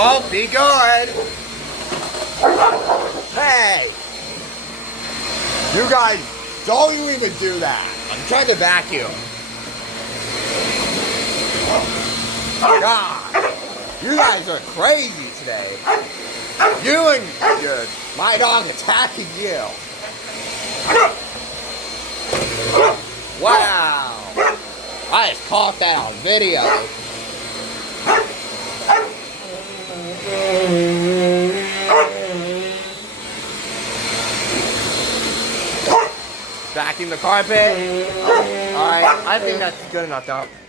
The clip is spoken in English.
Oh, be good. Hey. You guys, don't you even do that. I'm trying to vacuum. God, you guys are crazy today. You and my dog attacking you. Wow. I just caught that on video. Vacuum the carpet. Alright, I think that's good enough though.